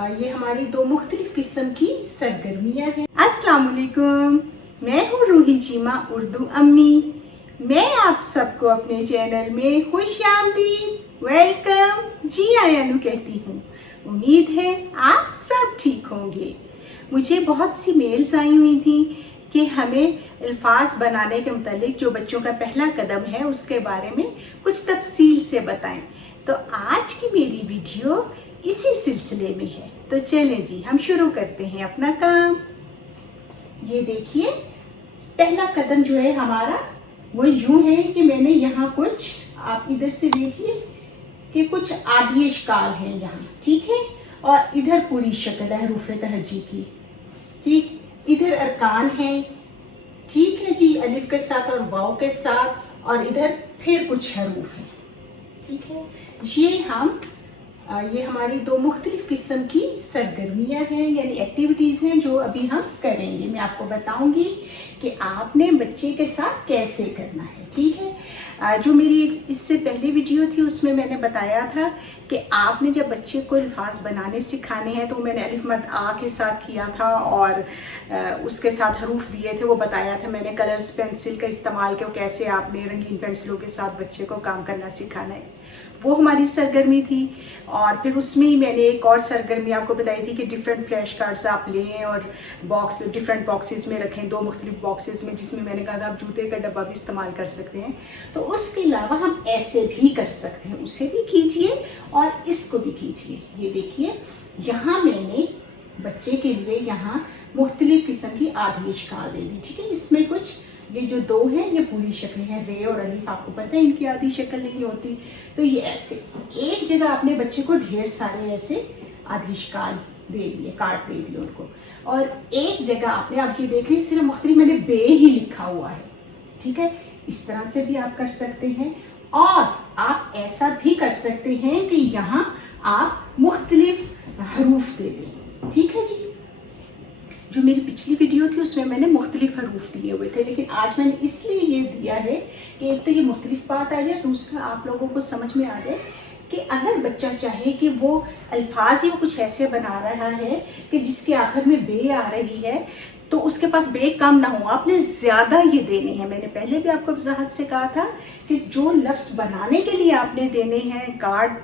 ये हमारी दो मुख्तलिफ किस्म की सरगर्मियाँ हैं। अस्सलाम वालेकुम, मैं हूँ रूही चीमा उर्दू अम्मी। मैं आप सबको अपने चैनल में खुश आमदीद, वेलकम जी आयानू कहती हूँ। उम्मीद है आप सब ठीक होंगे। मुझे बहुत सी मेल्स आई हुई थी कि हमें अल्फाज बनाने के मुतालिक जो बच्चों का पहला कदम है उसके बारे में कुछ तफसील से बताएं। तो आज की मेरी वीडियो इसी सिलसिले में है। तो चलें जी, हम शुरू करते हैं अपना काम। ये देखिए, पहला कदम जो है हमारा वो यूं है कि मैंने यहाँ कुछ, आप इधर से देखिए कि कुछ आधी अशकाल है यहाँ, ठीक है, और इधर पूरी शक्ल है हरूफ तहजी की, ठीक, इधर अरकान है, ठीक है जी, अलिफ के साथ और वाव के साथ, और इधर फिर कुछ हरूफ है, ठीक है। ये हमारी दो मुख्तलिफ किस्म की सरगर्मियाँ हैं, यानी एक्टिविटीज़ हैं जो अभी हम करेंगे। मैं आपको बताऊंगी कि आपने बच्चे के साथ कैसे करना है, ठीक है। जो मेरी इससे पहले वीडियो थी उसमें मैंने बताया था कि आपने जब बच्चे को अल्फाज बनाने सिखाने हैं तो मैंने अलिफ मद आ के साथ किया था और उसके साथ हरूफ दिए थे, वो बताया था मैंने। कलर्स पेंसिल का इस्तेमाल किया, कैसे आपने रंगीन पेंसिलों के साथ बच्चे को काम करना सिखाना है, वो हमारी सरगर्मी थी। और फिर उसमें ही मैंने एक और सरगर्मी आपको बताई थी कि डिफरेंट फ्लैश कार्ड्स आप लें और डिफरेंट बॉक्सेस में रखें, दो मुख्तलिफ बॉक्सेस में, जिसमें मैंने कहा था आप जूते का डब्बा भी इस्तेमाल कर सकते हैं। तो उसके अलावा हम ऐसे भी कर सकते हैं, उसे भी कीजिए और इसको भी कीजिए। ये देखिए, यहाँ मैंने बच्चे के लिए यहाँ मुख्तलिफ किस्म की आधी अशकाल दे दी, ठीक है। इसमें कुछ ये जो दो हैं ये पूरी शक्लें हैं, रे और अलीफ, आपको पता है इनकी आधी शक्ल नहीं होती। तो ये ऐसे एक जगह आपने बच्चे को ढेर सारे ऐसे आधी अशकाल दे दिए, काट दे दिए उनको, और एक जगह आपने, आप ये देख रहे सिर्फ मुख्तलिफ मैंने बे ही लिखा हुआ है, ठीक है। इस तरह से भी आप कर सकते हैं, और आप ऐसा भी कर सकते हैं कि यहाँ आप मुख्तलिफ हरूफ दे दें, ठीक है जी। जो मेरी पिछली वीडियो थी उसमें मैंने मुख्तलिफ हरूफ दिए हुए थे, लेकिन आज मैंने इसलिए ये दिया है कि एक तो ये मुख्तलिफ बात आ जाए, दूसरा आप लोगों को समझ में आ जाए कि अगर बच्चा चाहे कि वो अल्फाज ही वो कुछ ऐसे बना रहा है कि जिसके आखिर में बे आ रही है, तो उसके पास बे कम ना हो, आपने ज़्यादा ये देने हैं। मैंने पहले भी आपको वजाहत से कहा था कि जो लफ्ज़ बनाने के लिए आपने देने हैं कार्ड,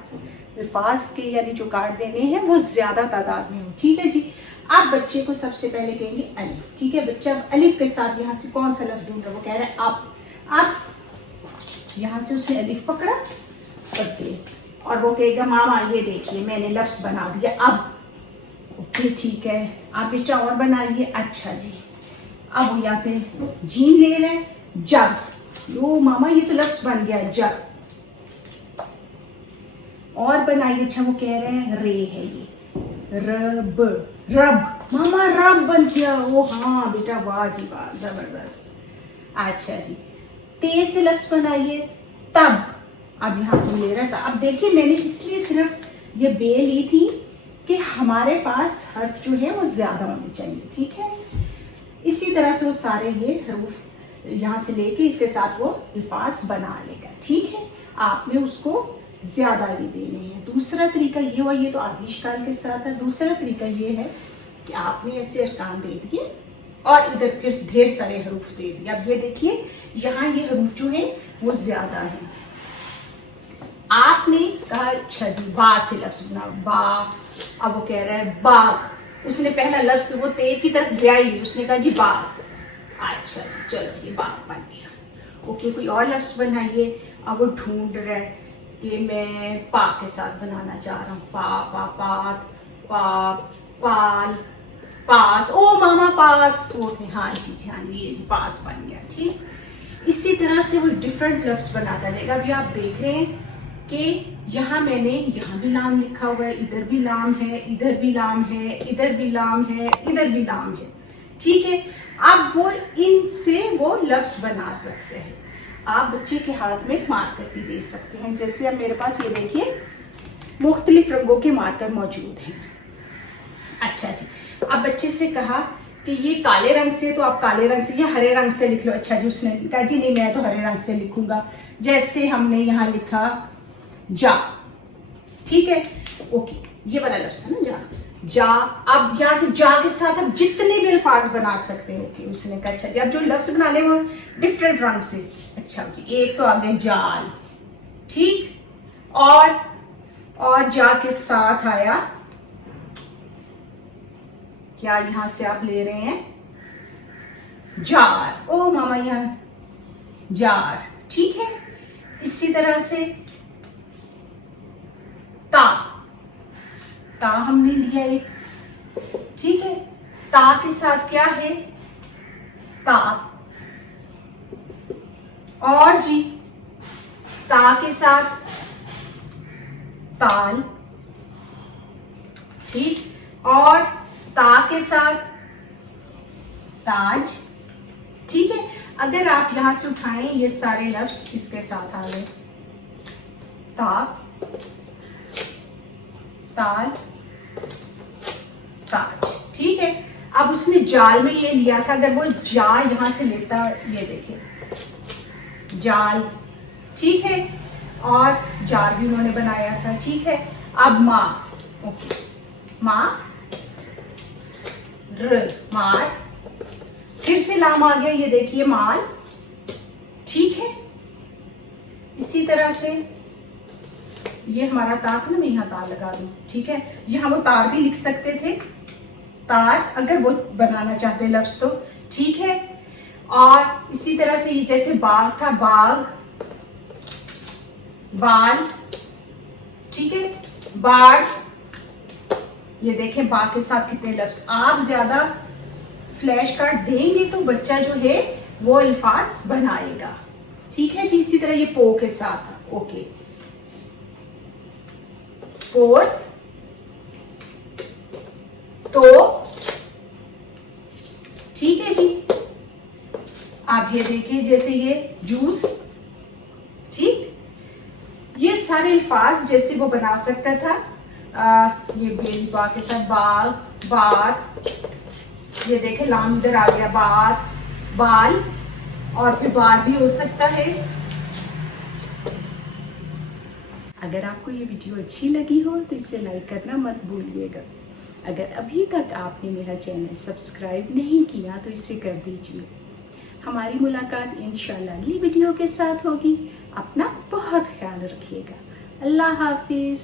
अल्फाज के यानी जो कार्ड देने हैं वो ज़्यादा तादाद में हो, ठीक है जी। आप बच्चे को सबसे पहले कहेंगे अलिफ, ठीक है। बच्चा अलिफ के साथ यहाँ से कौन सा लफ्ज़ ढूंढ रहा है, वो कह रहा है आप यहाँ से उसने अलिफ पकड़ा और वो कहेगा मामा ये देखिए मैंने लफ्ज़ बना दिया, अब ओके ठीक है, आप बेटा और बनाइए, अच्छा जी। अब वो यहाँ से जीन ले रहे हैं, जब, लो मामा ये तो लफ्ज़ बन गया जब, और बनाइए, अच्छा वो कह रहे हैं रे है ये, रब, रब, मामा रब बन गया, ओ हाँ बेटा, वाह जी वाह, जबरदस्त। अच्छा जी, तेज से लफ्ज़ बनाइए, तब, अब यहाँ से ले रहा था। अब देखिए मैंने इसलिए सिर्फ ये बे ली थी कि हमारे पास हर्फ जो है वो ज्यादा होने चाहिए, ठीक है। इसी तरह से वो सारे ये हरूफ यहाँ से लेके इसके साथ वो अल्फाज बना लेगा, ठीक है। आपने उसको ज्यादा ही देने हैं। दूसरा तरीका ये हुआ, ये तो आधी अशकाल के साथ है। दूसरा तरीका ये है कि आपने ऐसे अरकान दे दिए और इधर फिर ढेर सारे हरूफ दे दिए। अब ये देखिए यहाँ ये हरूफ जो है वो ज्यादा है। आपने कहा अच्छा जी बा से लफ्ज़ बना, बा, अब वो कह रहा है बाग, उसने पहला लफ्ज़ वो ते की तरफ गया ही नहीं, उसने कहा जी बाग, अच्छा जी चलो जी बाग बन गया, ओके। कोई और लफ्ज़ बनाइए। अब वो ढूंढ रहा है कि मैं पा के साथ बनाना चाह रहा हूँ, पा पा पात, पाक, पाल, पास, ओ मामा पास, वो हाँ जी हाँ जी, ये जी पास बन गया, ठीक। इसी तरह से वो डिफरेंट लफ्ज़ बनाता रहेगा। अभी आप देख रहे हैं कि यहाँ मैंने, यहाँ भी लाम लिखा हुआ है, इधर भी लाम है, इधर भी लाम है, इधर भी लाम है, इधर भी लाम है, ठीक है। अब वो इनसे वो लफ्ज़ बना सकते हैं। आप बच्चे के हाथ में मार्कर भी दे सकते हैं, जैसे अब मेरे पास ये देखिए मुख्तलिफ रंगों के मार्कर मौजूद हैं। अच्छा जी, अब बच्चे से कहा कि ये काले रंग से, तो आप काले रंग से या हरे रंग से लिख लो। अच्छा जी, उसने कहा जी नहीं मैं तो हरे रंग से लिखूंगा, जैसे हमने यहाँ लिखा जा, ठीक है, ओके, ये वाला लफ्ज़ है ना जा। जा। अब यहाँ से जा के साथ अब जितने भी अल्फाज बना सकते हो। ओके, उसने कहा अच्छा अब जो लफ्ज बना ले वो डिफरेंट रंग से। अच्छा एक तो आ गया जाल, ठीक, और जा के साथ आया क्या, यहां से आप ले रहे हैं जार। ओ मामा यहाँ जार, ठीक है। इसी तरह से ता हमने लिया एक, ठीक है। ता के साथ क्या है, ताप। और जी ता के साथ ताल, ठीक। और ता के साथ ताज, ठीक है। अगर आप यहां से उठाएं ये सारे लफ्ज इसके साथ आ गए, ताप, ताल, ताज, ठीक है। अब उसने जाल में ये लिया था, अगर वो जा यहां से लेता, ये देखिए जाल, ठीक है। और जार भी उन्होंने बनाया था, ठीक है। अब माँ, ओके, माँ, मार, फिर से लाम आ गया, ये देखिए माल, ठीक है। इसी तरह से ये हमारा तार था ना, मैं यहाँ तार लगा दूं, ठीक है। यहाँ वो तार भी लिख सकते थे, तार, अगर वो बनाना चाहते लफ्ज तो, ठीक है। और इसी तरह से ये जैसे बाग था, बाग, बाल, ठीक है। बाढ़, ये देखें बाग के साथ कितने लफ्ज। आप ज्यादा फ्लैश कार्ड देंगे तो बच्चा जो है वो अल्फाज बनाएगा, ठीक है जी। इसी तरह ये पो के साथ, ओके, पोर, तो, ठीक है जी। आप ये देखिए जैसे ये जूस, ठीक। ये सारे अल्फाज जैसे वो बना सकता था। ये बेली बा के साथ बाल, बार, ये देखे लाम इधर आ गया, बार, बाल, और फिर बार भी हो सकता है। अगर आपको ये वीडियो अच्छी लगी हो तो इसे लाइक करना मत भूलिएगा। अगर अभी तक आपने मेरा चैनल सब्सक्राइब नहीं किया तो इसे कर दीजिए। हमारी मुलाकात इंशाल्लाह अगली वीडियो के साथ होगी। अपना बहुत ख्याल रखिएगा। अल्लाह हाफिज़।